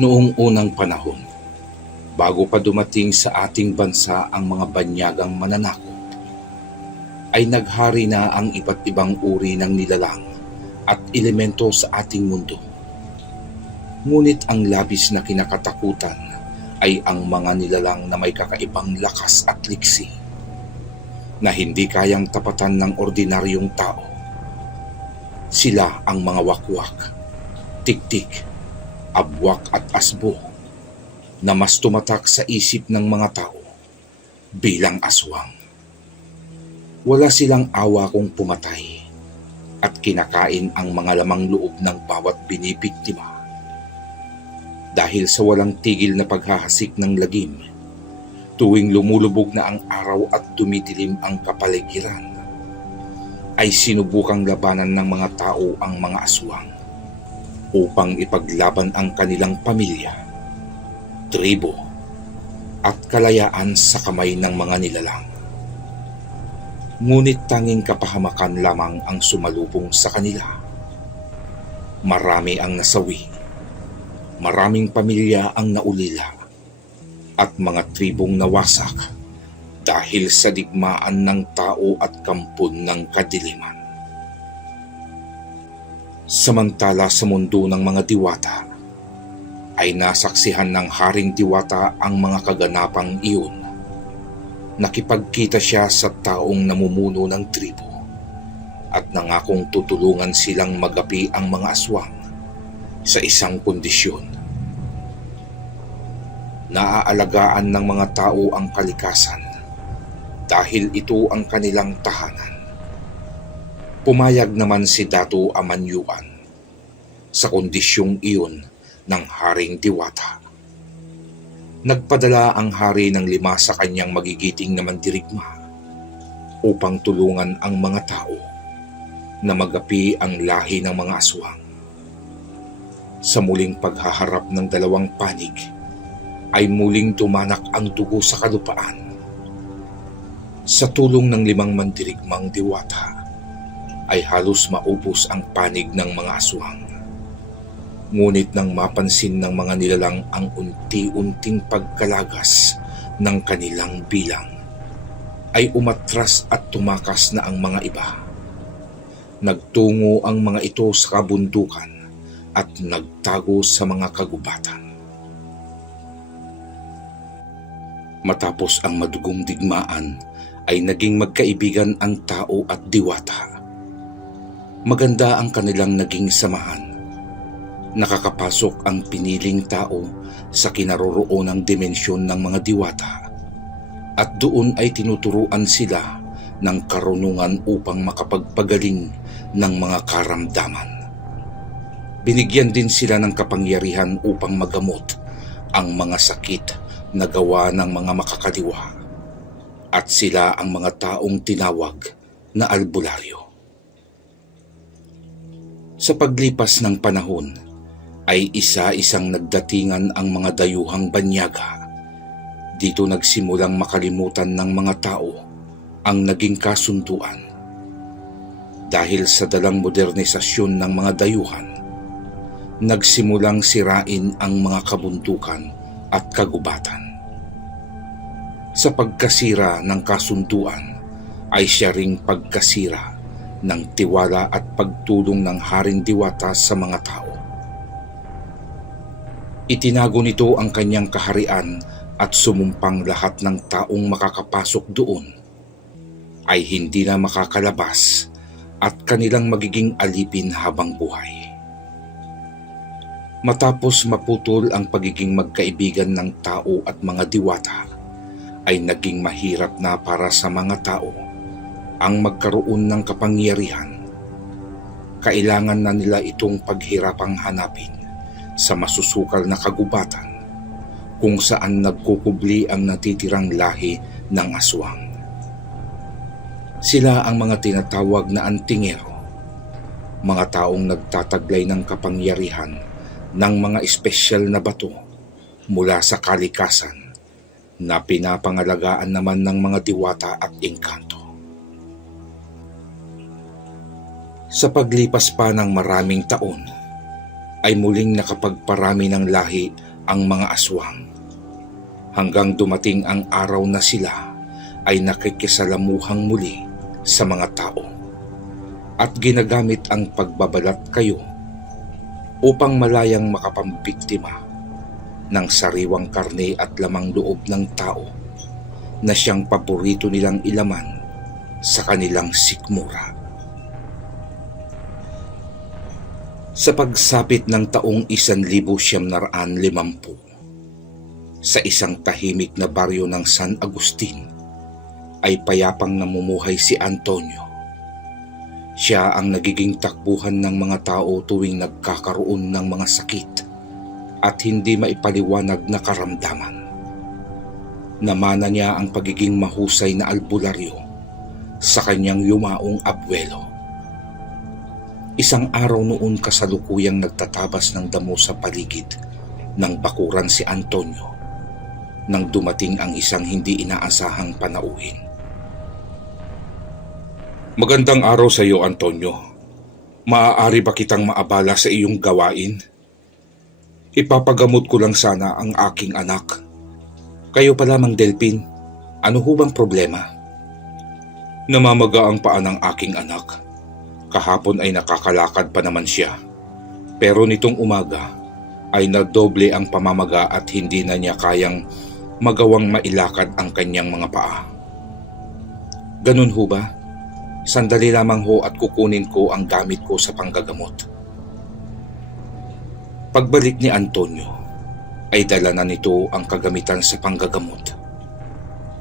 Noong unang panahon, bago pa dumating sa ating bansa ang mga banyagang mananakop, ay naghari na ang iba't ibang uri ng nilalang at elemento sa ating mundo. Ngunit ang labis na kinakatakutan ay ang mga nilalang na may kakaibang lakas at liksi na hindi kayang tapatan ng ordinaryong tao. Sila ang mga wakwak, tiktik, abwak at asbo na mas tumatak sa isip ng mga tao bilang aswang. Wala silang awa kung pumatay at kinakain ang mga lamang loob ng bawat binibiktima. Dahil sa walang tigil na paghahasik ng lagim, tuwing lumulubog na ang araw at dumidilim ang kapaligiran, ay sinubukang labanan ng mga tao ang mga aswang upang ipaglaban ang kanilang pamilya, tribo, at kalayaan sa kamay ng mga nilalang. Ngunit tanging kapahamakan lamang ang sumalubong sa kanila. Marami ang nasawi, maraming pamilya ang naulila, at mga tribong nawasak dahil sa digmaan ng tao at kampon ng kadiliman. Samantala sa mundo ng mga diwata, ay nasaksihan ng Haring Diwata ang mga kaganapang iyon. Nakipagkita siya sa taong namumuno ng tribo at nangakong tutulungan silang magapi ang mga aswang sa isang kondisyon. Naaalagaan ng mga tao ang kalikasan dahil ito ang kanilang tahanan. Pumayag naman si Dato Amanyuan sa kondisyong iyon ng Haring Diwata. Nagpadala ang hari ng 5 sa kanyang magigiting na mandirigma upang tulungan ang mga tao na magapi ang lahi ng mga aswang. Sa muling paghaharap ng 2 panig, ay muling tumanak ang dugo sa kalupaan. Sa tulong ng 5 mandirigmang diwata, ay halos maubos ang panig ng mga aswang. Ngunit nang mapansin ng mga nilalang ang unti-unting pagkalagas ng kanilang bilang, ay umatras at tumakas na ang mga iba. Nagtungo ang mga ito sa kabundukan at nagtago sa mga kagubatan. Matapos ang madugong digmaan, ay naging magkaibigan ang tao at diwata. Maganda ang kanilang naging samahan. Nakakapasok ang piniling tao sa kinaroroonang dimensyon ng mga diwata at doon ay tinuturuan sila ng karunungan upang makapagpagaling ng mga karamdaman. Binigyan din sila ng kapangyarihan upang magamot ang mga sakit na gawa ng mga makakaliwa at sila ang mga taong tinawag na albularyo. Sa paglipas ng panahon, ay isa-isang nagdatingan ang mga dayuhang banyaga. Dito nagsimulang makalimutan ng mga tao ang naging kasunduan. Dahil sa dalang modernisasyon ng mga dayuhan, nagsimulang sirain ang mga kabundukan at kagubatan. Sa pagkasira ng kasunduan, ay siya ring pagkasira ng tiwala at pagtulong ng Haring Diwata sa mga tao. Itinago nito ang kanyang kaharian at sumumpang lahat ng taong makakapasok doon ay hindi na makakalabas at kanilang magiging alipin habang buhay. Matapos maputol ang pagiging magkaibigan ng tao at mga diwata, ay naging mahirap na para sa mga tao ang magkaroon ng kapangyarihan. Kailangan na nila itong paghirapang hanapin sa masusukal na kagubatan kung saan nagkukubli ang natitirang lahi ng aswang. Sila ang mga tinatawag na antingero, mga taong nagtataglay ng kapangyarihan ng mga espesyal na bato mula sa kalikasan na pinapangalagaan naman ng mga diwata at engkanto. Sa paglipas pa ng maraming taon, ay muling nakapagparami ng lahi ang mga aswang. Hanggang dumating ang araw na sila ay nakikisalamuhang muli sa mga tao at ginagamit ang pagbabalat kayo upang malayang makapambiktima ng sariwang karne at lamang loob ng tao na siyang paborito nilang ilaman sa kanilang sikmura. Sa pagsapit ng taong 1950, sa isang tahimik na baryo ng San Agustin, ay payapang namumuhay si Antonio. Siya ang nagiging takbuhan ng mga tao tuwing nagkakaroon ng mga sakit at hindi maipaliwanag na karamdaman. Namana niya ang pagiging mahusay na albularyo sa kanyang yumaong abuelo. Isang araw noon kasalukuyang nagtatabas ng damo sa paligid ng bakuran si Antonio nang dumating ang isang hindi inaasahang panauhin. "Magandang araw sa iyo, Antonio. Maaari ba kitang maabala sa iyong gawain? Ipapagamot ko lang sana ang aking anak." "Kayo pa lamang, Delpin. Ano ho bang problema?" "Namamaga ang paa ng aking anak. Kahapon ay nakakalakad pa naman siya. Pero nitong umaga ay nadoble ang pamamaga at hindi na niya kayang magawang mailakad ang kanyang mga paa." "Ganun ho ba? Sandali lamang ho at kukunin ko ang gamit ko sa panggagamot." Pagbalik ni Antonio ay dala na nito ang kagamitan sa panggagamot.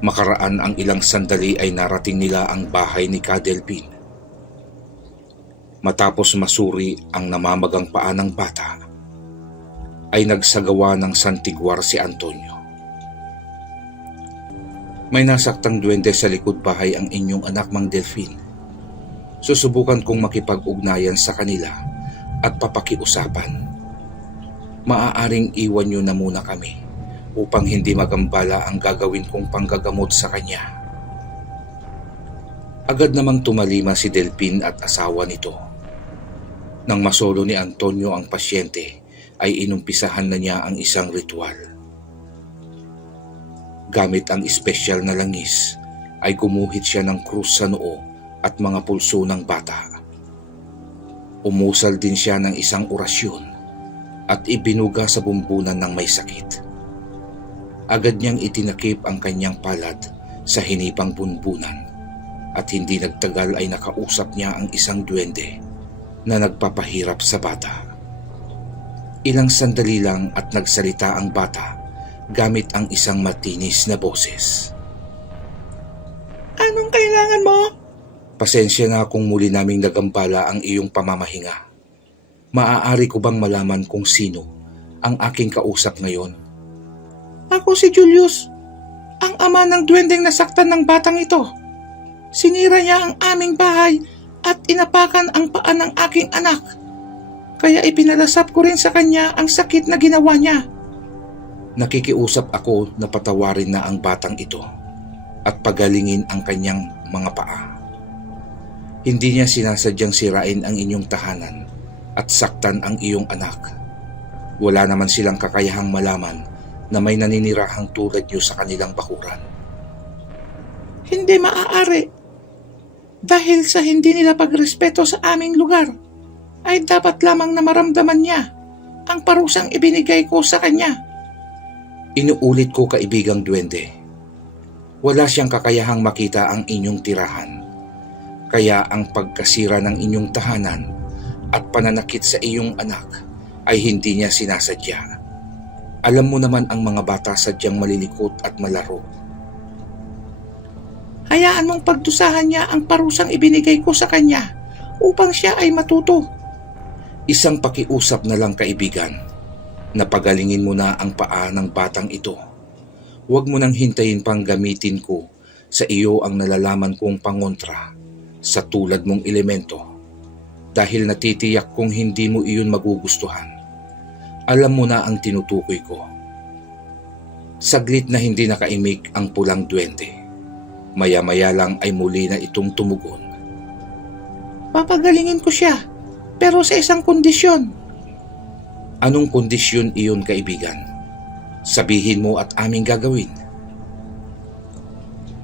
Makaraan ang ilang sandali ay narating nila ang bahay ni Delpin. Matapos masuri ang namamagang paa ng bata, ay nagsagawa ng santigwar si Antonio. "May nasaktang duwende sa likod bahay ang inyong anak, Mang Delphin. Susubukan kong makipag-ugnayan sa kanila at papakiusapan. Maaaring iwan niyo na muna kami upang hindi magambala ang gagawin kong panggagamot sa kanya." Agad namang tumalima si Delpin at asawa nito. Nang masolo ni Antonio ang pasyente, ay inumpisahan na niya ang isang ritual. Gamit ang espesyal na langis, ay gumuhit siya ng krus sa noo at mga pulso ng bata. Umusal din siya ng isang orasyon at ibinuga sa bumbunan ng may sakit. Agad niyang itinakip ang kanyang palad sa hinipang bunbunan at hindi nagtagal ay nakausap niya ang isang duwende na nagpapahirap sa bata. Ilang sandali lang at nagsalita ang bata gamit ang isang matinis na boses. "Anong kailangan mo?" "Pasensya na kung muli naming nagambala ang iyong pamamahinga. Maaari ko bang malaman kung sino ang aking kausap ngayon?" "Ako si Julius, ang ama ng duwendeng nasaktan ng batang ito. Sinira niya ang aming bahay at inapakan ang paa ng aking anak. Kaya ipinalasap ko rin sa kanya ang sakit na ginawa niya." Nakikiusap ako na patawarin na ang batang ito at pagalingin ang kanyang mga paa. Hindi niya sinasadyang sirain ang inyong tahanan at saktan ang iyong anak. Wala naman silang kakayahang malaman na may naninirahang tulad niyo sa kanilang bakuran. "Hindi maaari. Dahil sa hindi nila pagrespeto sa aming lugar, ay dapat lamang na maramdaman niya ang parusang ibinigay ko sa kanya." "Inuulit ko, kaibigang duwende, wala siyang kakayahang makita ang inyong tirahan. Kaya ang pagkasira ng inyong tahanan at pananakit sa iyong anak ay hindi niya sinasadya. Alam mo naman ang mga bata sadyang malilikot at malaro. Hayaan mong pagdusahan niya ang parusang ibinigay ko sa kanya upang siya ay matuto." "Isang pakiusap na lang, kaibigan. Napagalingin mo na ang paa ng batang ito. Huwag mo nang hintayin pang gamitin ko sa iyo ang nalalaman kong pangontra sa tulad mong elemento. Dahil natitiyak kong hindi mo iyon magugustuhan. Alam mo na ang tinutukoy ko." Saglit na hindi nakaimik ang pulang duwende. Maya-maya lang ay muli na itong tumugon. "Papagalingin ko siya, pero sa isang kondisyon." "Anong kondisyon iyon, kaibigan?" Sabihin mo at aming gagawin.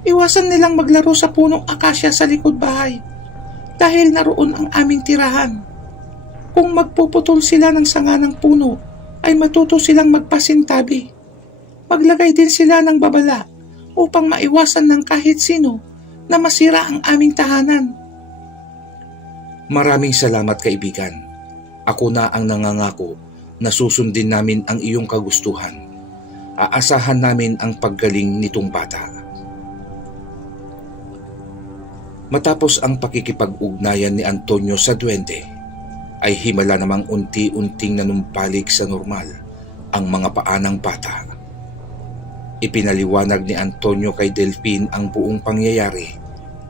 Iwasan nilang maglaro sa punong akasya sa likod bahay dahil naroon ang aming tirahan. Kung magpuputol sila ng sanga ng puno, ay matuto silang magpasintabi. Maglagay din sila ng babala upang maiwasan ng kahit sino na masira ang aming tahanan. Maraming salamat, kaibigan. Ako na ang nangangako na susundin namin ang iyong kagustuhan. Aasahan namin ang paggaling nitong bata. Matapos ang pakikipag-ugnayan ni Antonio sa duwende, ay himala namang unti-unting nanumpalik sa normal ang mga paa ng bata. Ipinaliwanag ni Antonio kay Delphine ang buong pangyayari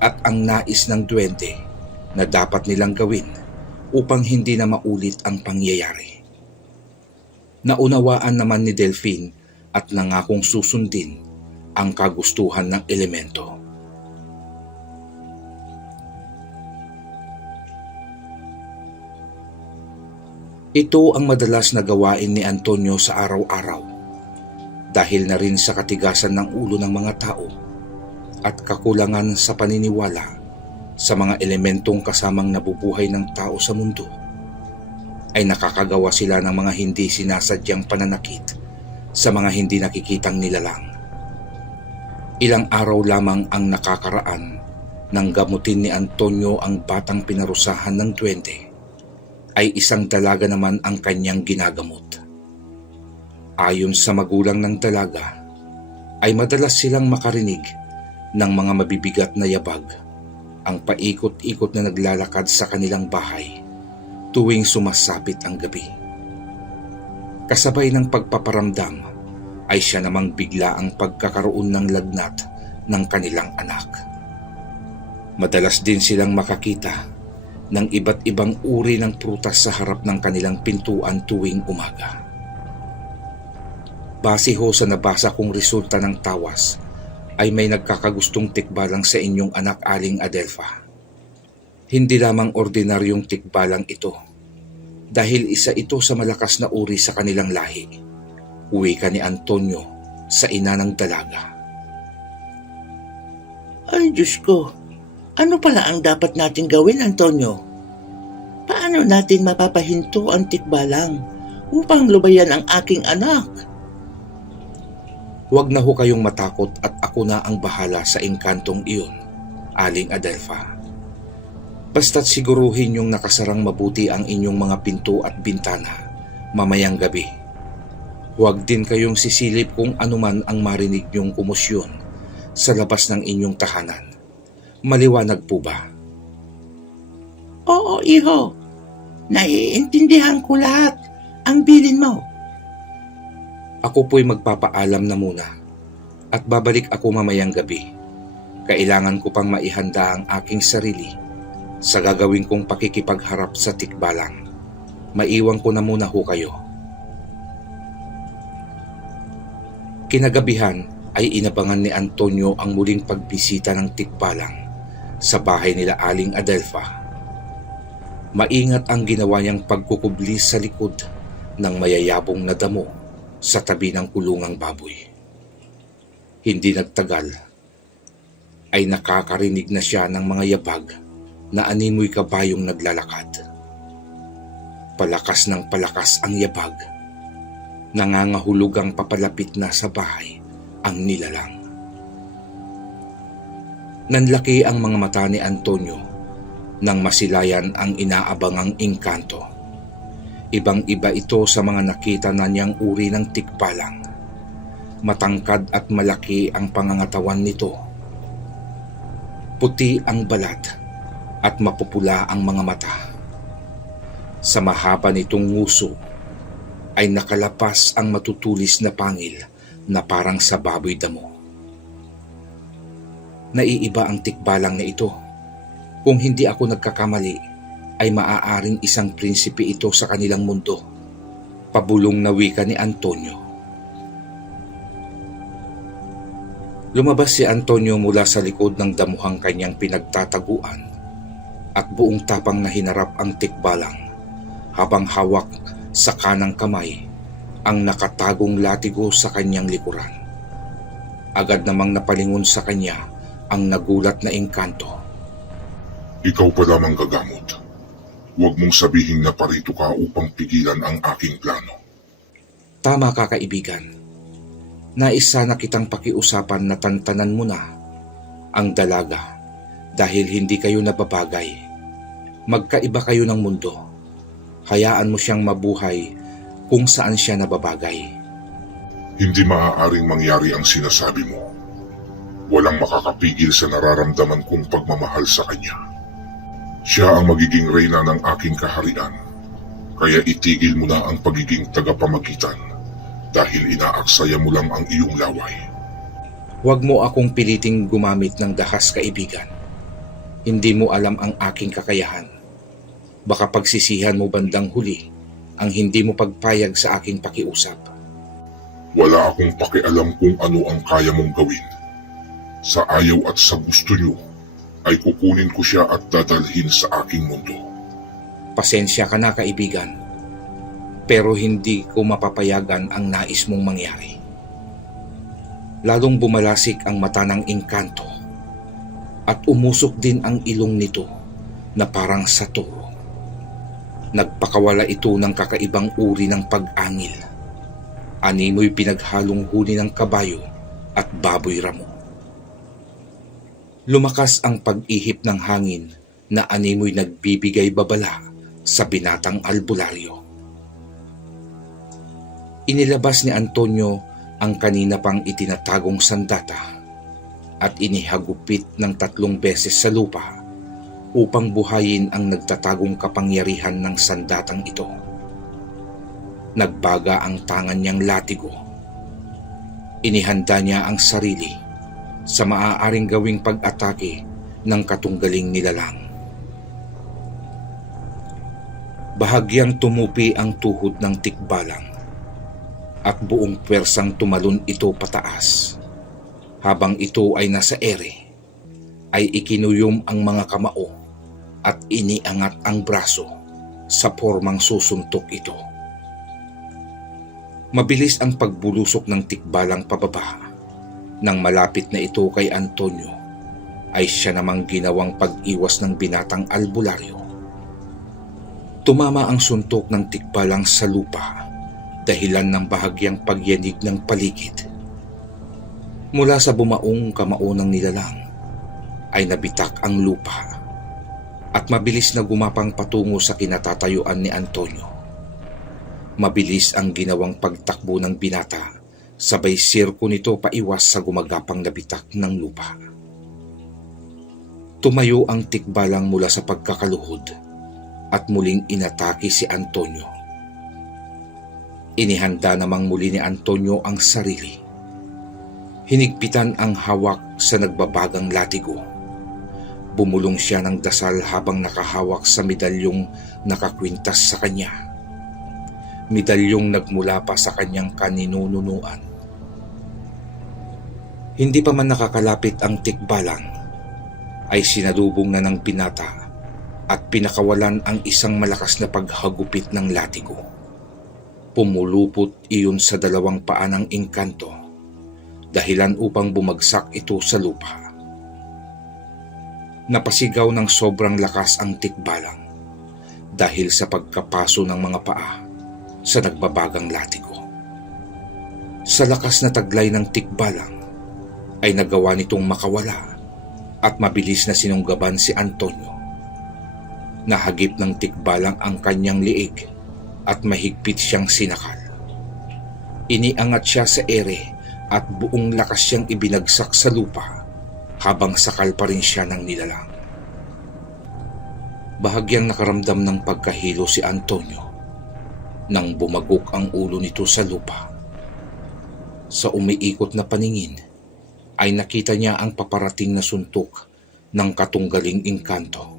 at ang nais ng duwende na dapat nilang gawin upang hindi na maulit ang pangyayari. Naunawaan naman ni Delphine at nangakong susundin ang kagustuhan ng elemento. Ito ang madalas na gawain ni Antonio sa araw-araw dahil na rin sa katigasan ng ulo ng mga tao at kakulangan sa paniniwala sa mga elementong kasamang nabubuhay ng tao sa mundo, ay nakakagawa sila ng mga hindi sinasadyang pananakit sa mga hindi nakikitang nilalang. Ilang araw lamang ang nakakaraan nang gamutin ni Antonio ang batang pinarusahan ng duwende, ay isang dalaga naman ang kanyang ginagamot. Ayon sa magulang ng dalaga, ay madalas silang makarinig ng mga mabibigat na yabag ang paikot-ikot na naglalakad sa kanilang bahay tuwing sumasapit ang gabi. Kasabay ng pagpaparamdam ay siya namang bigla ang pagkakaroon ng lagnat ng kanilang anak. Madalas din silang makakita ng iba't ibang uri ng prutas sa harap ng kanilang pintuan tuwing umaga. Base ho sa nabasa kong resulta ng tawas, ay may nagkakagustong tikbalang sa inyong anak, Aling Adelfa. Hindi lamang ordinaryong tikbalang ito, dahil isa ito sa malakas na uri sa kanilang lahi. Wika ni Antonio sa ina ng dalaga. Ay Diyos ko, ano pala ang dapat natin gawin, Antonio? Paano natin mapapahinto ang tikbalang upang lubayan ang aking anak? Huwag na ho kayong matakot at ako na ang bahala sa engkantong iyon, Aling Adelfa. Basta't siguruhin yung nakasarang mabuti ang inyong mga pinto at bintana mamayang gabi. Huwag din kayong sisilip kung anuman ang marinig niyong kumusyon sa labas ng inyong tahanan. Maliwanag po ba? Oo, iho. Naiintindihan ko lahat ang bilin mo. Ako po'y magpapaalam na muna at babalik ako mamayang gabi. Kailangan ko pang maihanda ang aking sarili sa gagawin kong pakikipagharap sa tikbalang. Maiwan ko na muna ho kayo. Kinagabihan ay inabangan ni Antonio ang muling pagbisita ng tikbalang sa bahay nila Aling Adelfa. Maingat ang ginawa niyang pagkukubli sa likod ng mayayabong na damo sa tabi ng kulungang baboy. Hindi nagtagal ay nakakarinig na siya ng mga yabag na animoy kabayong naglalakad. Palakas ng palakas ang yabag. Nangangahulugang papalapit na sa bahay ang nilalang. Nanlaki ang mga mata ni Antonio nang masilayan ang inaabangang engkanto. Ibang-iba ito sa mga nakita na niyang uri ng tikbalang. Matangkad at malaki ang pangangatawan nito. Puti ang balat at mapupula ang mga mata. Sa mahaba nitong nguso ay nakalapas ang matutulis na pangil na parang sa baboy damo. Naiiba ang tikbalang na ito. Kung hindi ako nagkakamali, ay maaaring isang prinsipe ito sa kanilang mundo. Pabulong na wika ni Antonio. Lumabas si Antonio mula sa likod ng damuhang kanyang pinagtataguan at buong tapang na hinarap ang tikbalang habang hawak sa kanang kamay ang nakatagong latigo sa kanyang likuran. Agad namang napalingon sa kanya ang nagulat na engkanto. Ikaw pala manggagamot. Huwag mong sabihin na parito ka upang pigilan ang aking plano. Tama ka, kaibigan. Nais sana kitang pakiusapan na tantanan mo na ang dalaga dahil hindi kayo nababagay. Magkaiba kayo ng mundo. Hayaan mo siyang mabuhay kung saan siya nababagay. Hindi maaaring mangyari ang sinasabi mo. Walang makakapigil sa nararamdaman kong pagmamahal sa kanya. Siya ang magiging reyna ng aking kaharian. Kaya itigil mo na ang pagiging tagapamagitan dahil inaaksaya mo lang ang iyong laway. Huwag mo akong piliting gumamit ng dahas, kaibigan. Hindi mo alam ang aking kakayahan. Baka pagsisihan mo bandang huli ang hindi mo pagpayag sa aking pakiusap. Wala akong pakialam kung ano ang kaya mong gawin. Sa ayaw at sa gusto niyo, ay kukunin ko siya at dadalhin sa aking mundo. Pasensya ka na, kaibigan. Pero hindi ko mapapayagan ang nais mong mangyari. Lalong bumalasik ang mata ng engkanto at umusok din ang ilong nito na parang sa toro. Nagpakawala ito ng kakaibang uri ng pag-angil. Animoy pinaghalong huni ng kabayo at baboy ramo. Lumakas ang pag-ihip ng hangin na animoy nagbibigay babala sa binatang albularyo. Inilabas ni Antonio ang kanina pang itinatagong sandata at inihagupit ng 3 beses sa lupa upang buhayin ang nagtatagong kapangyarihan ng sandatang ito. Nagbaga ang tangan niyang latigo. Inihanda niya ang sarili sa maaaring gawing pag-atake ng katunggaling nilalang. Bahagyang tumupi ang tuhod ng tikbalang at buong pwersang tumalon ito pataas. Habang ito ay nasa ere, ay ikinuyom ang mga kamao at iniangat ang braso sa formang susuntok ito. Mabilis ang pagbulusok ng tikbalang pababa. Nang malapit na ito kay Antonio, ay siya namang ginawang pag-iwas ng binatang albularyo. Tumama ang suntok ng tikbalang sa lupa, dahilan ng bahagyang pagyanig ng paligid. Mula sa bumaong kamao ng nilalang, ay nabitak ang lupa at mabilis na gumapang patungo sa kinatatayuan ni Antonio. Mabilis ang ginawang pagtakbo ng binata, sabay sirko nito paiwas sa gumagapang na bitak ng lupa. Tumayo ang tikbalang mula sa pagkakaluhod at muling inatake si Antonio. Inihanda namang muli ni Antonio ang sarili. Hinigpitan ang hawak sa nagbabagang latigo. Bumulong siya ng dasal habang nakahawak sa medalyong nakakwintas sa kanya. Medalyong nagmula pa sa kanyang kaninununuan. Hindi pa man nakakalapit ang tikbalang, ay sinalubong na ng binata at pinakawalan ang isang malakas na paghagupit ng latigo. Pumulupot iyon sa 2 paa ng engkanto, dahilan upang bumagsak ito sa lupa. Napasigaw ng sobrang lakas ang tikbalang dahil sa pagkapaso ng mga paa sa nagbabagang latigo. Sa lakas na taglay ng tikbalang ay nagawa nitong makawala at mabilis na sinunggaban si Antonio. Nahagip ng tikbalang ang kanyang liig at mahigpit siyang sinakal. Iniangat siya sa ere at buong lakas siyang ibinagsak sa lupa habang sakal pa rin siya ng nilalang. Bahagyang nakaramdam ng pagkahilo si Antonio nang bumagok ang ulo nito sa lupa. Sa umiikot na paningin ay nakita niya ang paparating na suntok ng katunggaling engkanto.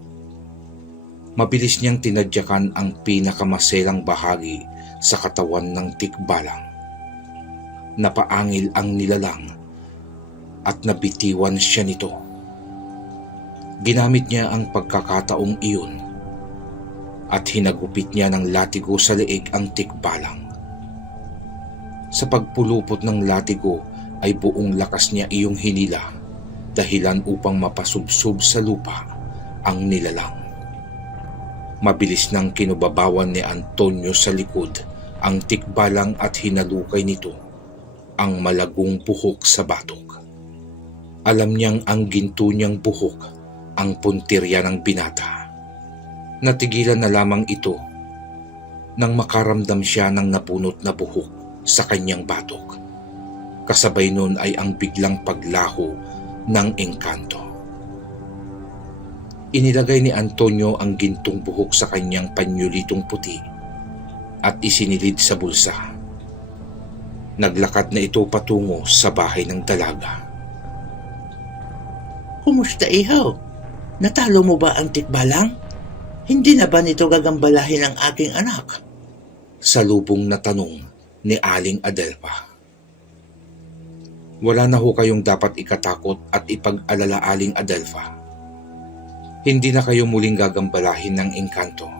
Mabilis niyang tinadyakan ang pinakamaselang bahagi sa katawan ng tikbalang. Napaangil ang nilalang at nabitiwan siya nito. Ginamit niya ang pagkakataong iyon at hinagupit niya ng latigo sa leeg ang tikbalang. Sa pagpulupot ng latigo ay buong lakas niya iyong hinila, dahilan upang mapasubsob sa lupa ang nilalang. Mabilis nang kinubabawan ni Antonio sa likod ang tikbalang at hinalukay nito ang malagong buhok sa batok. Alam niyang ang ginto niyang buhok ang puntirya ng binata. Natigilan na lamang ito nang makaramdam siya ng napunot na buhok sa kanyang batok. Kasabay nun ay ang biglang paglaho ng engkanto. Inilagay ni Antonio ang gintong buhok sa kanyang panyulitong puti at isinilid sa bulsa. Naglakad na ito patungo sa bahay ng dalaga. Kumusta, ihaw? Natalo mo ba ang tikbalang? Hindi na ba nito gagambalahin ang aking anak? Salubong na tanong ni Aling Adelfa. Wala na ho kayong dapat ikatakot at ipag-alala, Aling Adelfa. Hindi na kayo muling gagambalahin ng engkanto.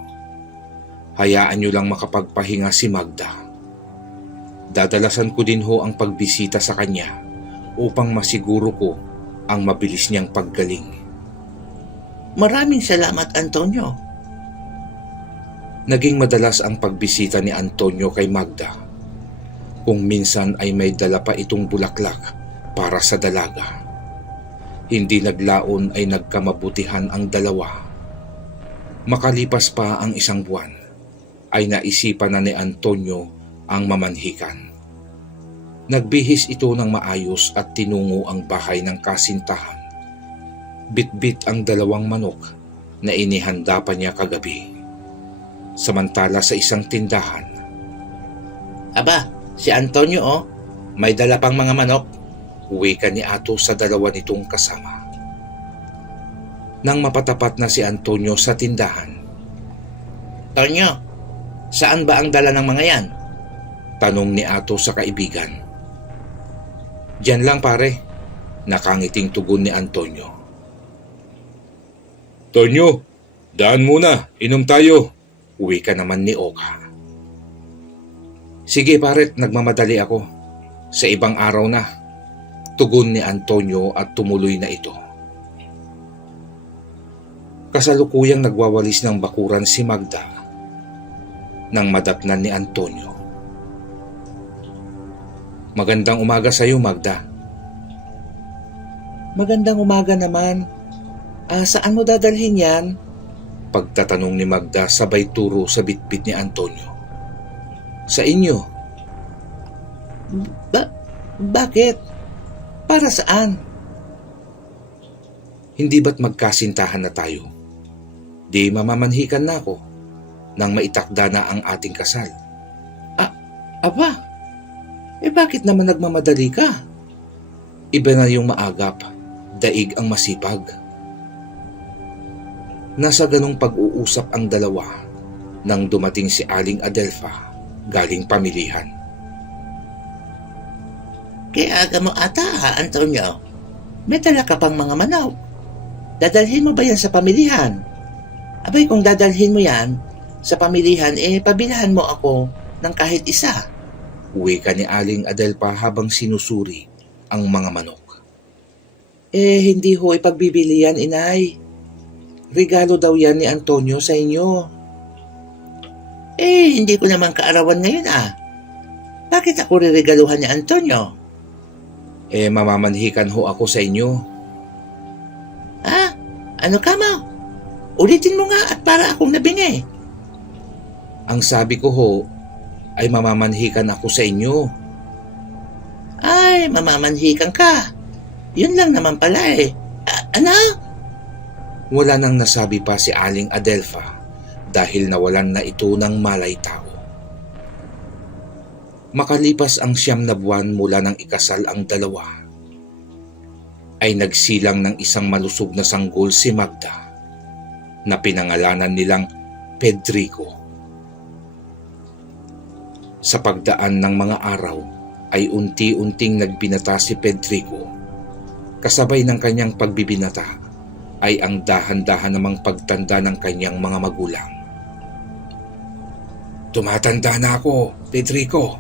Hayaan nyo lang makapagpahinga si Magda. Dadalasan ko din ho ang pagbisita sa kanya upang masiguro ko ang mabilis niyang paggaling. Maraming salamat, Antonio. Naging madalas ang pagbisita ni Antonio kay Magda. Kung minsan ay may dala pa itong bulaklak para sa dalaga. Hindi naglaon ay nagkamabutihan ang dalawa. Makalipas pa ang isang buwan, ay naisipan na ni Antonio ang mamanhikan. Nagbihis ito ng maayos at tinungo ang bahay ng kasintahan. Bitbit ang dalawang manok na inihanda pa niya kagabi. Samantala sa isang tindahan, Aba, si Antonio may dala pang mga manok. wika ni Ato sa dalawa nitong kasama. Nang mapatapat na si Antonio sa tindahan, Tonyo, saan ba ang dala ng mga yan? tanong ni Ato sa kaibigan. Diyan lang pare, nakangiting tugon ni Antonio. Tonyo, daan muna, inom tayo, wika naman ni Oka. Sige pare, nagmamadali ako. Sa ibang araw na, tugon ni Antonio at tumuloy na ito. Kasalukuyang nagwawalis ng bakuran si Magda nang madatnan ni Antonio. Magandang umaga sa iyo, Magda. Magandang umaga naman. Saan mo dadalhin yan? Pagtatanong ni Magda sabay turo sa bitbit ni Antonio. Sa inyo. Bakit? Para saan? Hindi ba't magkasintahan na tayo? Di mamamanhikan na ako nang maitakda na ang ating kasal. Aba, bakit naman nagmamadali ka? Iba na yung maagap, daig ang masipag. Nasa ganong pag-uusap ang dalawa nang dumating si Aling Adelfa galing pamilihan. Kaya aga mo ata, Antonio. May dala ka pang mga manok. Dadalhin mo ba yan sa pamilihan? Abay, kung dadalhin mo yan sa pamilihan, pabilahan mo ako ng kahit isa. Wika ni Aling Adelfa habang sinusuri ang mga manok. Hindi ho ipagbibili yan, inay. Regalo daw yan ni Antonio sa inyo. Hindi ko naman kaarawan ngayon Bakit ako riregaluhan ni Antonio? Mamamanhikan ho ako sa inyo. Ano ka mo? Ulitin mo nga at para akong nabingi. Ang sabi ko ho, ay mamamanhikan ako sa inyo. Ay, mamamanhikan ka. Yun lang naman pala ano? Wala nang nasabi pa si Aling Adelfa dahil nawalan na ito ng malay tao. Makalipas ang 9 na buwan mula nang ikasal ang dalawa, ay nagsilang ng isang malusog na sanggol si Magda na pinangalanan nilang Pedrico. Sa pagdaan ng mga araw ay unti-unting nagbinata si Pedrico. Kasabay ng kanyang pagbibinata ay ang dahan-dahan namang pagtanda ng kanyang mga magulang. Tumatanda na ako, Pedrico.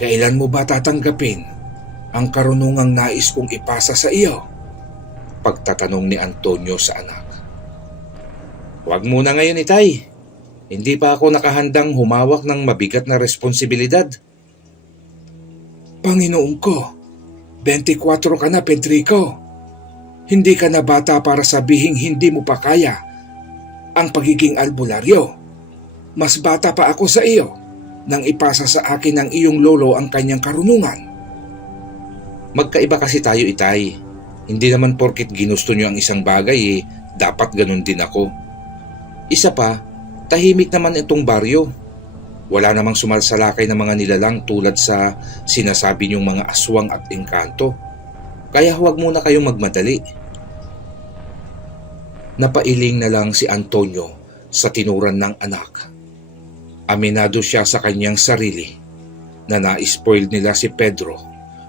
kailan mo ba tatanggapin ang karunungang nais kong ipasa sa iyo? Pagtatanong ni Antonio sa anak. Huwag muna ngayon, itay. Hindi pa ako nakahandang humawak ng mabigat na responsibilidad. Panginoon ko, 24 ka na, Pedrico. Hindi ka na bata para sabihing hindi mo pa kaya ang pagiging albularyo. Mas bata pa ako sa iyo nang ipasa sa akin ng iyong lolo ang kanyang karunungan. Magkaiba kasi tayo, itay. Hindi naman porkit ginusto niyo ang isang bagay dapat ganun din ako. Isa pa, tahimik naman itong baryo. Wala namang sumalsalakay ng mga nilalang tulad sa sinasabi niyong mga aswang at engkanto. Kaya huwag muna kayong magmadali. Napailing na lang si Antonio sa tinuran ng anak. Aminado siya sa kanyang sarili na na-spoil nila si Pedro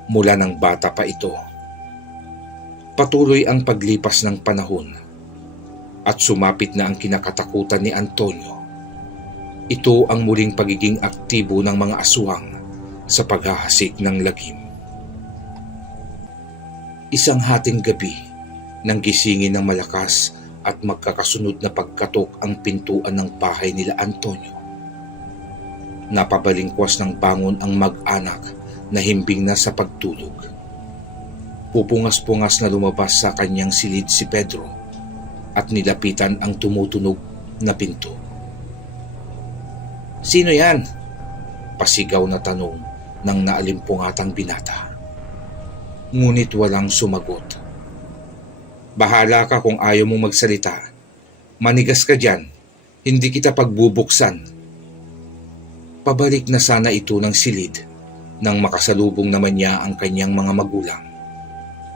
mula ng bata pa ito. Patuloy ang paglipas ng panahon at sumapit na ang kinakatakutan ni Antonio. Ito ang muling pagiging aktibo ng mga aswang sa paghahasik ng lagim. Isang hating gabi nang gisingin ng malakas at magkakasunod na pagkatok ang pintuan ng bahay nila Antonio. Napabalingkwas ng bangon ang mag-anak na himbing na sa pagtulog. Pupungas-pungas na lumabas sa kanyang silid si Pedro at nilapitan ang tumutunog na pinto. Sino yan? Pasigaw na tanong ng naalimpungatang binata. Ngunit walang sumagot. Bahala ka kung ayaw mong magsalita. Manigas ka dyan, hindi kita pagbubuksan. Pabalik na sana ito ng silid nang makasalubong naman niya ang kanyang mga magulang.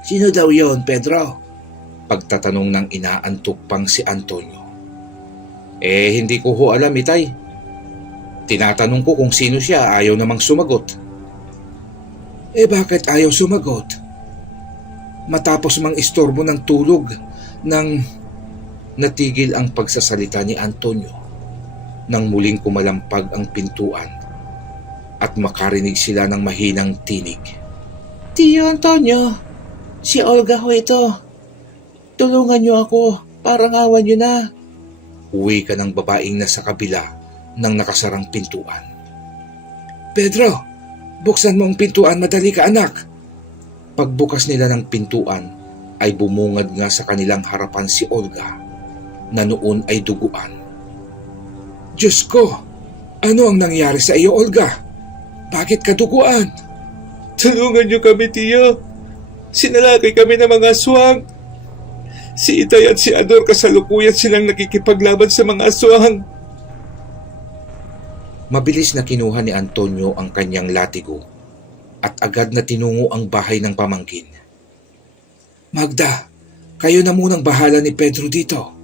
Sino daw yon, Pedro? Pagtatanong ng inaantok pang si Antonio. Hindi ko ho alam, itay. Tinatanong ko kung sino siya, ayaw namang sumagot. Bakit ayaw sumagot? Matapos mang istorbo ng tulog nang natigil ang pagsasalita ni Antonio nang muling kumalampag ang pintuan at makarinig sila ng mahinang tinig. Tio Antonio, si Olga ho ito. Tulungan niyo ako, parang awan niyo na. Uwi ka ng babaeng nasa kabila ng nakasarang pintuan. Pedro, buksan mo ang pintuan, madali ka anak. Pagbukas nila ng pintuan ay bumungad nga sa kanilang harapan si Olga na noon ay duguan. Diyos ko, ano ang nangyari sa iyo, Olga? Bakit ka duguan? Tulungan niyo kami, tiyo. Sinalakay kami ng mga aswang. Si Itay at si Ador kasalukuyan silang nakikipaglaban sa mga aswang. Mabilis na kinuha ni Antonio ang kanyang latigo at agad na tinungo ang bahay ng pamangkin. Magda, kayo na munang bahala ni Pedro dito.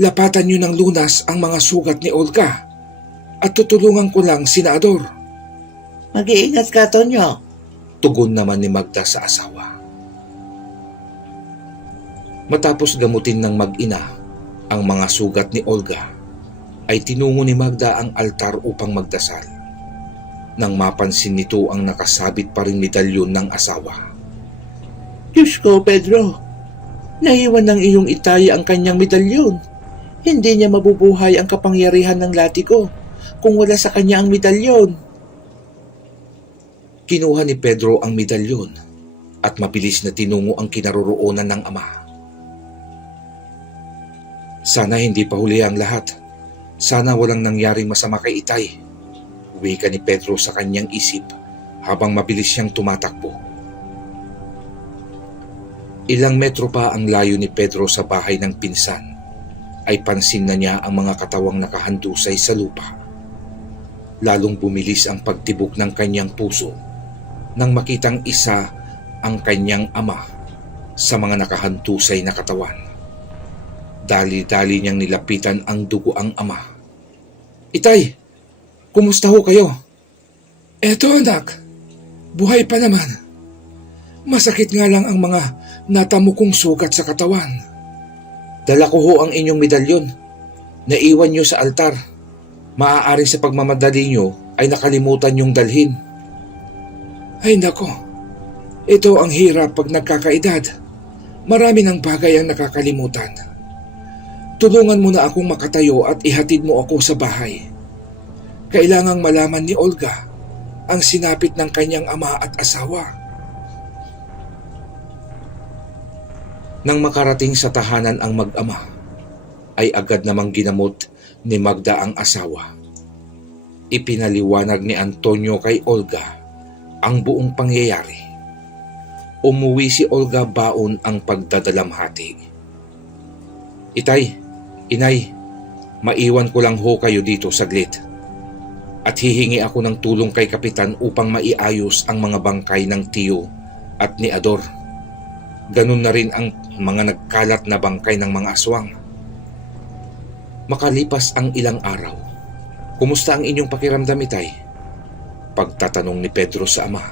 Lapatan niyo ng lunas ang mga sugat ni Olga at tutulungan ko lang si Ador. Mag-iingat ka, Tonyo. Tugon naman ni Magda sa asawa. Matapos gamutin ng mag-ina ang mga sugat ni Olga, ay tinungo ni Magda ang altar upang magdasal. Nang mapansin nito ang nakasabit pa ring medalyon ng asawa. Diyos ko, Pedro, naiwan ng iyong Itay ang kanyang medalyon. Hindi niya mabubuhay ang kapangyarihan ng latigo kung wala sa kanya ang medalyon. Kinuha ni Pedro ang medalyon at mabilis na tinungo ang kinaroroonan ng ama. Sana hindi pa huli ang lahat. Sana walang nangyaring masama kay Itay. Wika ni Pedro sa kanyang isip habang mabilis siyang tumatakbo. Ilang metro pa ang layo ni Pedro sa bahay ng pinsan ay pansin na niya ang mga katawang nakahandusay sa lupa. Lalong bumilis ang pagtibok ng kanyang puso nang makitang isa ang kanyang ama sa mga nakahandusay na katawan. Dali-dali niyang nilapitan ang dugo ang ama. Itay, kumusta ho kayo? Eto anak, buhay pa naman. Masakit nga lang ang mga natamo kong sugat sa katawan. Dala ko ho ang inyong medalyon. Naiwan niyo sa altar. Maaaring sa pagmamadali niyo ay nakalimutan niyong dalhin. Ay nako, ito ang hirap pag nagkakaedad. Marami ng bagay ang nakakalimutan. Tulungan mo na akong makatayo at ihatid mo ako sa bahay. Kailangang malaman ni Olga ang sinapit ng kanyang ama at asawa. Nang makarating sa tahanan ang mag-ama, ay agad namang ginamot ni Magda ang asawa. Ipinaliwanag ni Antonio kay Olga ang buong pangyayari. Umuwi si Olga baon ang pagdadalamhati. Itay, inay, maiwan ko lang ho kayo dito saglit. At hihingi ako ng tulong kay Kapitan upang maiayos ang mga bangkay ng tiyo at ni Ador. Ganun na rin ang mga nagkalat na bangkay ng mga aswang. Makalipas ang ilang araw, kumusta ang inyong pakiramdam, itay? Pagtatanong ni Pedro sa ama.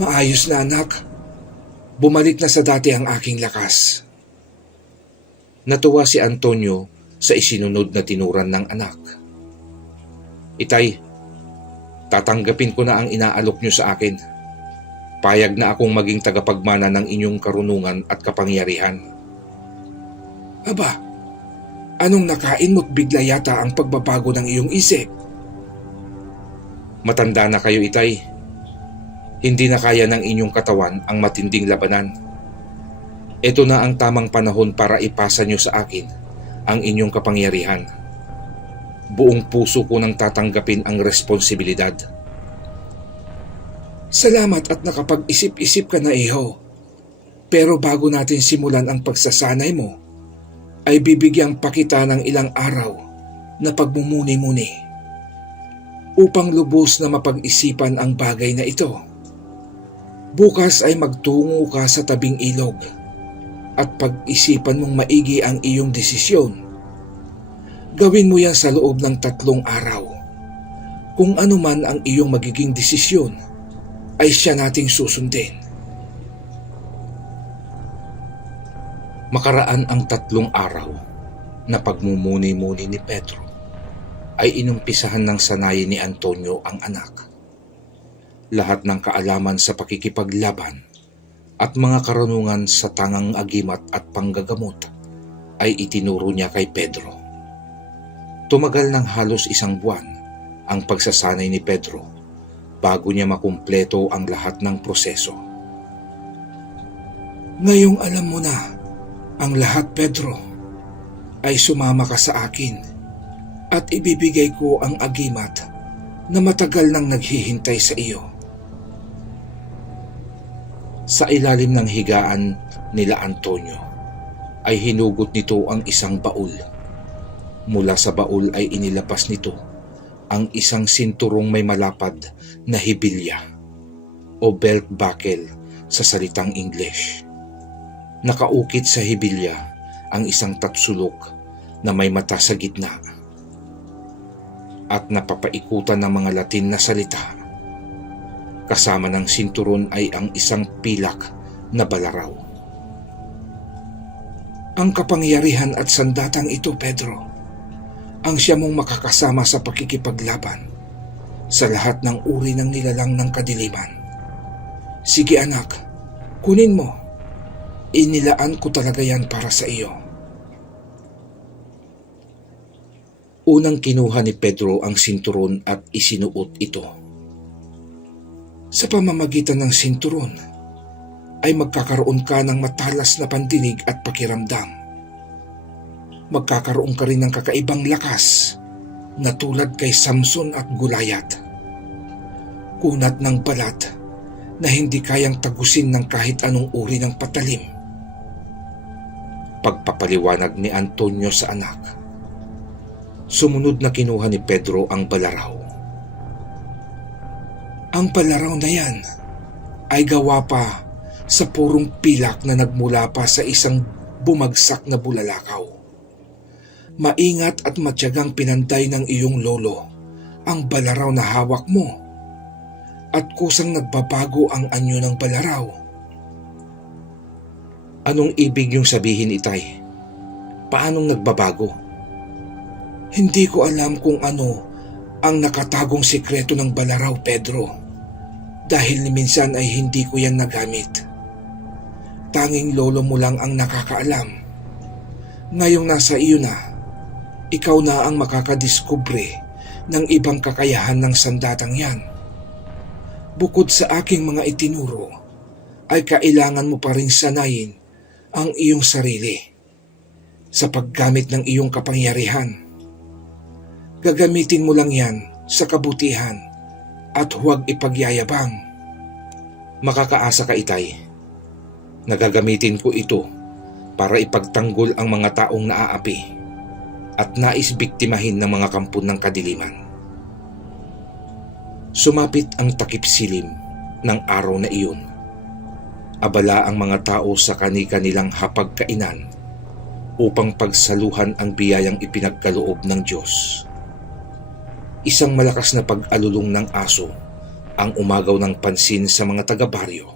Maayos na anak. Bumalik na sa dati ang aking lakas. Natuwa si Antonio sa isinunod na tinuran ng anak. Itay, tatanggapin ko na ang inaalok niyo sa akin. Payag na akong maging tagapagmana ng inyong karunungan at kapangyarihan. Aba, anong nakain mo't bigla yata ang pagbabago ng iyong isip? Matanda na kayo, itay. Hindi na kaya ng inyong katawan ang matinding labanan. Ito na ang tamang panahon para ipasa niyo sa akin ang inyong kapangyarihan. Buong puso ko nang tatanggapin ang responsibilidad. Salamat at nakapag-isip-isip ka na, iho. Pero bago natin simulan ang pagsasanay mo, ay bibigyan pa kita ng ilang araw na pagmumuni-muni upang lubos na mapag-isipan ang bagay na ito. Bukas ay magtungo ka sa tabing ilog at pag-isipan mong maigi ang iyong desisyon. Gawin mo yan sa loob ng 3 araw. Kung ano man ang iyong magiging desisyon, ay siya nating susundin. Makaraan ang 3 araw na pagmumuni-muni ni Pedro, ay inumpisahan ng sanayin ni Antonio ang anak. Lahat ng kaalaman sa pakikipaglaban at mga karunungan sa tangang agimat at panggagamot ay itinuro niya kay Pedro. Tumagal ng halos 1 buwan ang pagsasanay ni Pedro bago niya makumpleto ang lahat ng proseso. Ngayong alam mo na ang lahat, Pedro, ay sumama ka sa akin at ibibigay ko ang agimat na matagal nang naghihintay sa iyo. Sa ilalim ng higaan nila Antonio ay hinugot nito ang isang baul. Mula sa baul ay inilapas nito ang isang sinturong may malapad na hibilya o belt buckle sa salitang English. Nakaukit sa hibilya ang isang tatsulok na may mata sa gitna at napapaikutan ng mga Latin na salita. Kasama ng sinturon ay ang isang pilak na balaraw. Ang kapangyarihan at sandatang ito, Pedro, ang siya mong makakasama sa pakikipaglaban sa lahat ng uri ng nilalang ng kadiliman. Sige anak, kunin mo. Inilaan ko talaga yan para sa iyo. Unang kinuha ni Pedro ang sinturon at isinuot ito. Sa pamamagitan ng sinturon, ay magkakaroon ka ng matalas na pandinig at pakiramdam. Magkakaroon ka rin ng kakaibang lakas na tulad kay Samson at Gulayat. Kunat ng balat na hindi kayang tagusin ng kahit anong uri ng patalim. Pagpapaliwanag ni Antonio sa anak. Sumunod na kinuha ni Pedro ang balaraw. Ang balaraw na yan ay gawa pa sa purong pilak na nagmula pa sa isang bumagsak na bulalakaw. Maingat at matyagang pinanday ng iyong lolo ang balaraw na hawak mo at kusang nagbabago ang anyo ng balaraw. Anong ibig niyong sabihin, itay? Paanong nagbabago? Hindi ko alam kung ano ang nakatagong sikreto ng balaraw, Pedro. Dahil ni minsan ay hindi ko yan nagamit. Tanging lolo mo lang ang nakakaalam. Ngayong nasa iyo na, ikaw na ang makakadiskubre ng ibang kakayahan ng sandatang yan. Bukod sa aking mga itinuro, ay kailangan mo pa rin sanayin ang iyong sarili sa paggamit ng iyong kapangyarihan. Gagamitin mo lang yan sa kabutihan at huwag ipagyayabang. Makakaasa ka, Itay. Nagagamitin ko ito para ipagtanggol ang mga taong naaapi at nais biktimahin ng mga kampon ng kadiliman. Sumapit ang takip silim ng araw na iyon. Abala ang mga tao sa kani-kanilang hapagkainan upang pagsaluhan ang biyayang ipinagkaloob ng Diyos. Isang malakas na pag-alulong ng aso ang umagaw ng pansin sa mga taga-baryo.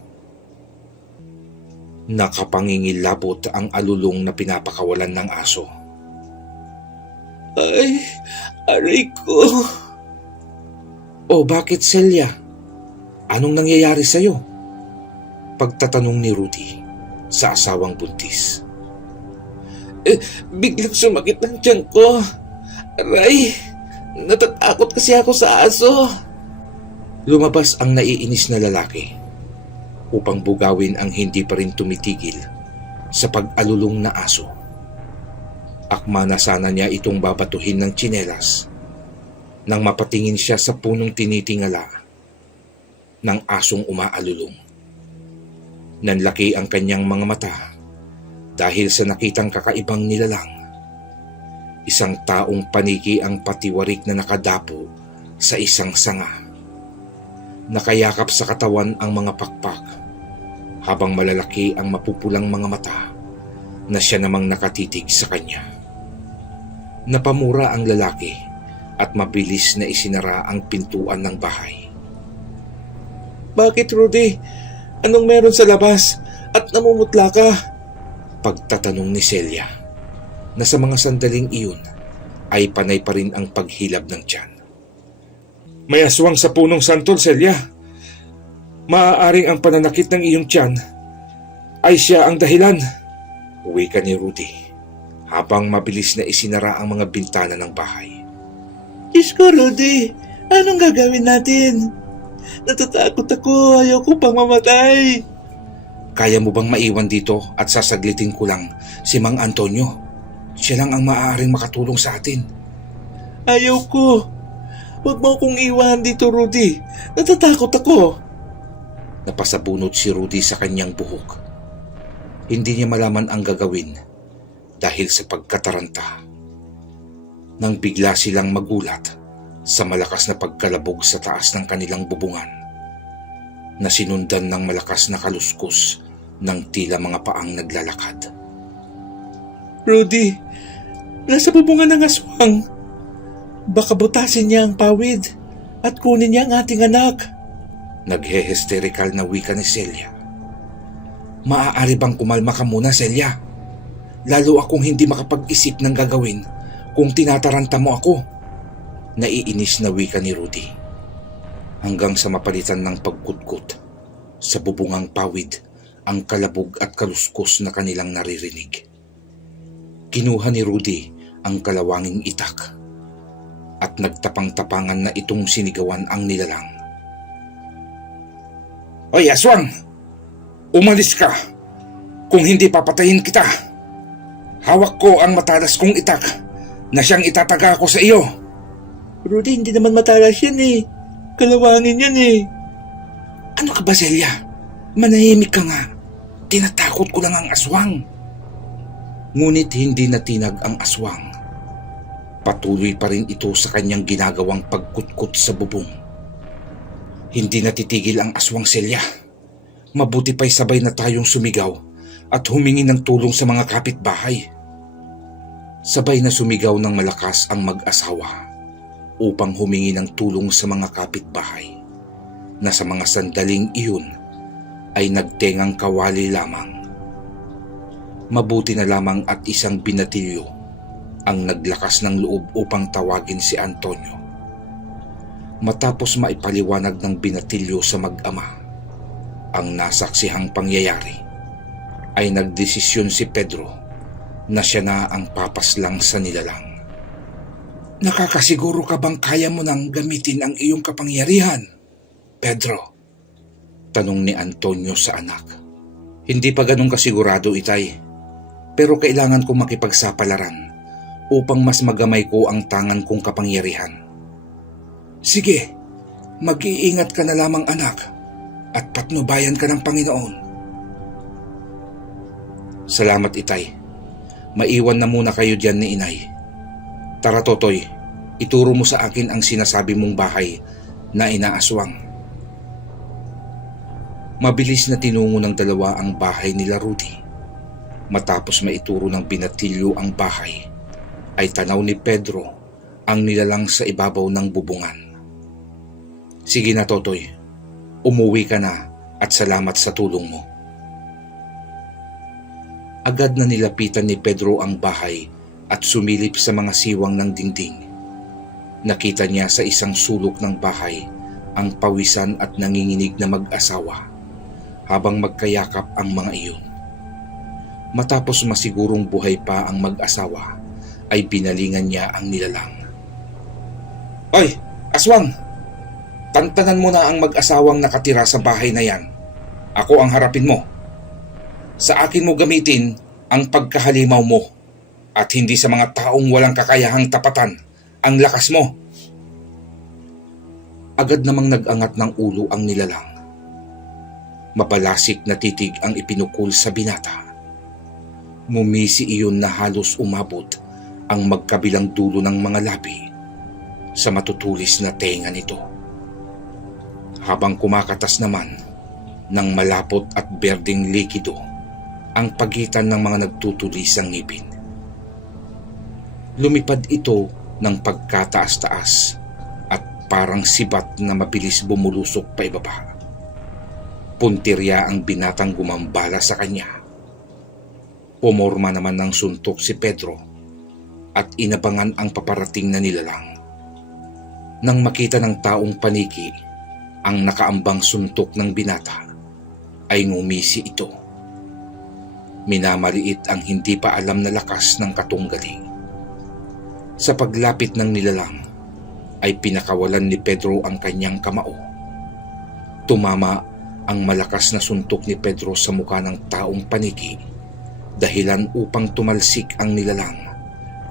Nakapangingilabot ang alulong na pinapakawalan ng aso. Ay, aray ko. O bakit, Celia? Anong nangyayari sa'yo? Pagtatanong ni Rudy sa asawang buntis. Biglang sumakit ang tiyan ko. Aray, natatakot kasi ako sa aso. Lumabas ang naiinis na lalaki upang bugawin ang hindi pa rin tumitigil sa pag-alulong na aso. Akma na sana niya itong babatuhin ng tsinelas nang mapatingin siya sa punong tinitingala ng asong umaalulong. Nanlaki ang kanyang mga mata dahil sa nakitang kakaibang nilalang. Isang taong paniki ang patiwarik na nakadapo sa isang sanga. Nakayakap sa katawan ang mga pakpak habang malalaki ang mapupulang mga mata na siya namang nakatitig sa kanya. Napamura ang lalaki at mabilis na isinara ang pintuan ng bahay. Bakit, Rudy? Anong meron sa labas at namumutla ka? Pagtatanong ni Celia na sa mga sandaling iyon ay panay pa rin ang paghilab ng tiyan. May aswang sa punong santol, Celia. Maaaring ang pananakit ng iyong tiyan ay siya ang dahilan. Wika ni Rudy habang mabilis na isinara ang mga bintana ng bahay. Diyos ko, Rudy, anong gagawin natin? Natatakot ako, ayaw ko pang mamatay. Kaya mo bang maiwan dito at sasaglitin ko lang si Mang Antonio? Siya lang ang maaaring makatulong sa atin. Ayaw ko. Huwag mo akong iwan dito, Rudy. Natatakot ako. Napasabunot si Rudy sa kanyang buhok. Hindi niya malaman ang gagawin dahil sa pagkataranta. Nang bigla silang magulat sa malakas na pagkalabog sa taas ng kanilang bubungan na sinundan ng malakas na kaluskos ng tila mga paang naglalakad. Rudy, nasa bubungan ng aswang. Baka butasin niya ang pawid at kunin niya ang ating anak. Naghe-hysterical na wika ni Celia. Maaari bang kumalma ka muna, Celia? Lalo akong hindi makapag-isip ng gagawin kung tinataranta mo ako. Naiinis na wika ni Rudy. Hanggang sa mapalitan ng pagkutkot sa bubungang pawid ang kalabog at kaluskos na kanilang naririnig. Kinuha ni Rudy ang kalawanging itak at nagtapang-tapangan na itong sinigawan ang nilalang. Oy, aswang! Umalis ka! Kung hindi papatayin kita! Hawak ko ang matalas kong itak na siyang itataga ko sa iyo! Rudy, hindi naman matalas yan eh. Kalawangin yan eh. Ano ka ba, Celia? Manahimik ka nga. Tinatakot ko lang ang aswang. Ngunit hindi natinag ang aswang. Patuloy pa rin ito sa kanyang ginagawang pagkutkot sa bubong. Hindi natitigil ang aswang, Celia. Mabuti pa'y sabay na tayong sumigaw at humingi ng tulong sa mga kapitbahay. Sabay na sumigaw ng malakas ang mag-asawa upang humingi ng tulong sa mga kapitbahay na sa mga sandaling iyon ay nagtengang kawali lamang. Mabuti na lamang at isang binatilyo ang naglakas ng loob upang tawagin si Antonio. Matapos maipaliwanag ng binatilyo sa mag-ama ang nasaksihang pangyayari, ay nagdesisyon si Pedro na siya na ang papaslang sa nilalang. Nakakasiguro ka bang kaya mo nang gamitin ang iyong kapangyarihan, Pedro? Tanong ni Antonio sa anak. Hindi pa ganun kasigurado, Itay. Pero kailangan kong makipagsapalaran upang mas magamay ko ang tangan kong kapangyarihan. Sige, mag-iingat ka na lamang anak at patnubayan ka ng Panginoon. Salamat, Itay. Maiwan na muna kayo diyan ni Inay. Tara, Totoy, ituro mo sa akin ang sinasabi mong bahay na inaaswang. Mabilis na tinungo ng dalawa ang bahay nila Rudy. Matapos maituro ng binatilyo ang bahay, ay tanaw ni Pedro ang nilalang sa ibabaw ng bubungan. Sige na, Totoy. Umuwi ka na at salamat sa tulong mo. Agad na nilapitan ni Pedro ang bahay at sumilip sa mga siwang ng dingding. Nakita niya sa isang sulok ng bahay ang pawisan at nanginginig na mag-asawa habang magkayakap ang mga iyon. Matapos masigurong buhay pa ang mag-asawa, ay binalingan niya ang nilalang. Oy, aswang! Tantanan mo na ang mag-asawang nakatira sa bahay na yan. Ako ang harapin mo. Sa akin mo gamitin ang pagkahalimaw mo at hindi sa mga taong walang kakayahang tapatan ang lakas mo. Agad namang nag-angat ng ulo ang nilalang. Mabalasik na titig ang ipinukul sa binata. Mumisi iyon na halos umabot ang magkabilang dulo ng mga labi sa matutulis na tenga nito. Habang kumakatas naman ng malapot at berdeng likido ang pagitan ng mga nagtutulisang ngipin. Lumipad ito ng pagkataas-taas at parang sibat na mabilis bumulusok pa ibaba. Puntirya ang binatang gumambala sa kanya. Pumorma naman ng suntok si Pedro at inabangan ang paparating na nilalang. Nang makita ng taong paniki ang nakaambang suntok ng binata, ay ngumisi ito. Minamaliit ang hindi pa alam na lakas ng katunggali. Sa paglapit ng nilalang, ay pinakawalan ni Pedro ang kanyang kamao. Tumama ang malakas na suntok ni Pedro sa mukha ng taong paniki, dahilan upang tumalsik ang nilalang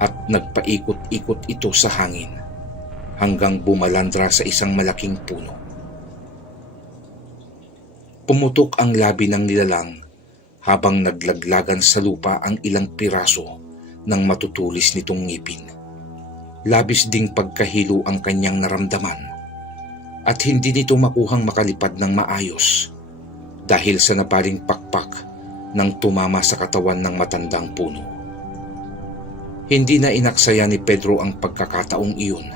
at nagpaikot-ikot ito sa hangin hanggang bumalandra sa isang malaking puno. Pumutok ang labi ng nilalang habang naglaglagan sa lupa ang ilang piraso ng matutulis nitong ngipin. Labis ding pagkahilo ang kanyang naramdaman at hindi nito makuhang makalipad ng maayos dahil sa nabaling pakpak ng tumama sa katawan ng matandang puno. Hindi na inaksaya ni Pedro ang pagkakataong iyon.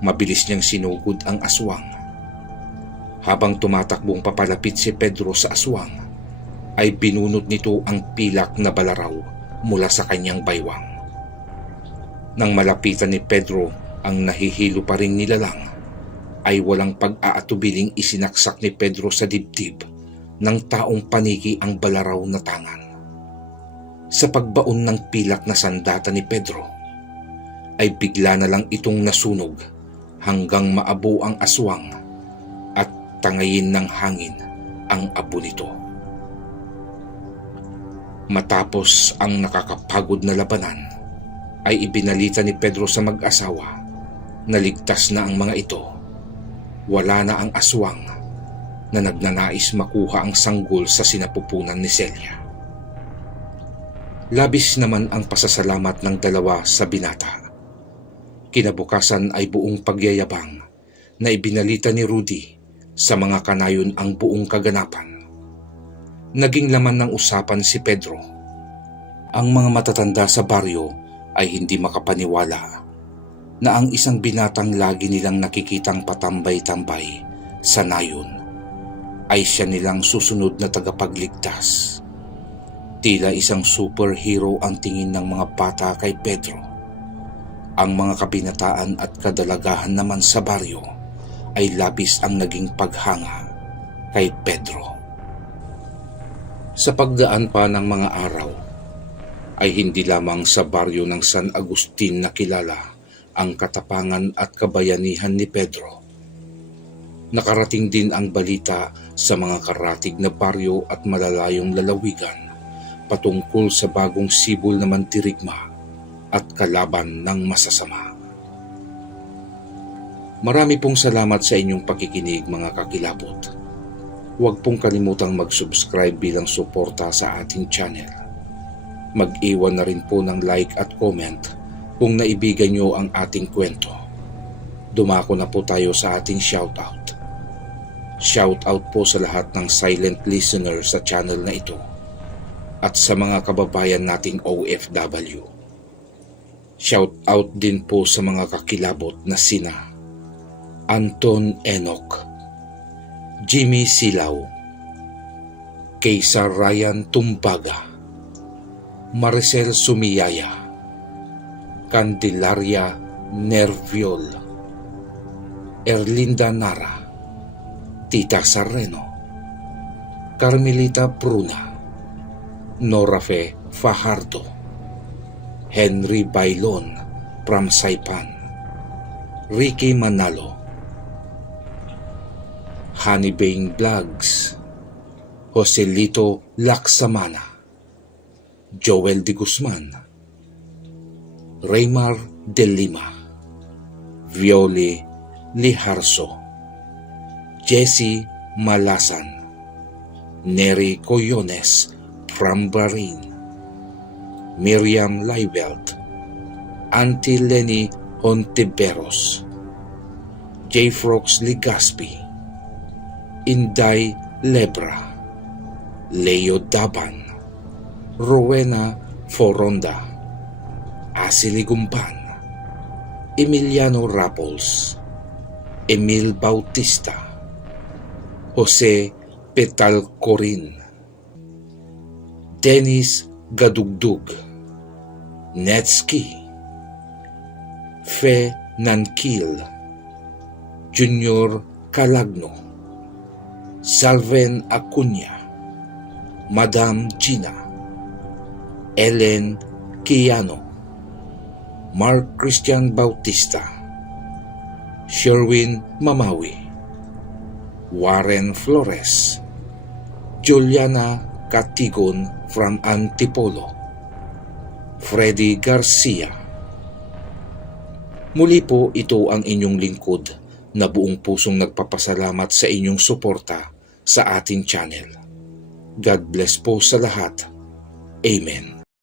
Mabilis niyang sinugod ang aswang. Habang tumatakbong papalapit si Pedro sa aswang, ay binunot nito ang pilak na balaraw mula sa kanyang baywang. Nang malapitan ni Pedro ang nahihilo pa ring nilalang, ay walang pag-aatubiling isinaksak ni Pedro sa dibdib ng taong paniki ang balaraw na tangan. Sa pagbaon ng pilak na sandata ni Pedro, ay bigla na lang itong nasunog hanggang maabo ang aswang at tangayin ng hangin ang abo nito. Matapos ang nakakapagod na labanan, ay ibinalita ni Pedro sa mag-asawa na ligtas na ang mga ito. Wala na ang aswang na nagnanais makuha ang sanggol sa sinapupunan ni Celia. Labis naman ang pasasalamat ng dalawa sa binata. Kinabukasan ay buong pagyayabang na ibinalita ni Rudy sa mga kanayon ang buong kaganapan. Naging laman ng usapan si Pedro. Ang mga matatanda sa baryo ay hindi makapaniwala na ang isang binatang lagi nilang nakikitang patambay-tambay sa nayon ay siya nilang susunod na tagapagligtas. Tila isang superhero ang tingin ng mga bata kay Pedro. Ang mga kabinataan at kadalagahan naman sa baryo ay labis ang naging paghanga kay Pedro. Sa pagdaan pa ng mga araw, ay hindi lamang sa baryo ng San Agustin nakilala ang katapangan at kabayanihan ni Pedro. Nakarating din ang balita sa mga karatig na baryo at malalayong lalawigan patungkol sa bagong sibol na mandirigma at kalaban ng masasama. Marami pong salamat sa inyong pakikinig, mga kakilabot. Huwag pong kalimutang mag-subscribe bilang suporta sa ating channel. Mag-iwan na rin po ng like at comment kung naibigan nyo ang ating kwento. Dumako na po tayo sa ating shoutout. Shoutout po sa lahat ng silent listener sa channel na ito at sa mga kababayan nating OFW. Shoutout din po sa mga kakilabot na sina Anton Enoch, Jimmy Silaw, Kaysar Ryan Tumbaga, Maricel Sumiyaya, Candelaria Nerviol, Erlinda Nara, Tita Sarreno, Carmelita Pruna, Norafe Fajardo, Henry Bailon from Saipan, Ricky Manalo, Honeybane Vlogs, Joselito Laksamana, Joel de Guzman, Raymar de Lima, Violi Liharso, Jesse Malasan, Neri Coyones from Bahrain, Miriam Leibelt, Auntie Lenny Hontiveros, J. Frox Ligaspi, Inday Lebra, Leo Daban, Rowena Foronda, Asili Gumpan, Emiliano Rapols, Emil Bautista, Jose Petalcorin, Dennis Gadugdug, Netski, Fe Nankil, Junior Calagno, Salven Acuña, Madam Gina, Ellen Kiano, Mark Christian Bautista, Sherwin Mamawi, Warren Flores, Juliana Katigon from Antipolo, Freddy Garcia. Muli po, ito ang inyong lingkod na buong pusong nagpapasalamat sa inyong suporta sa ating channel. God bless po sa lahat. Amen.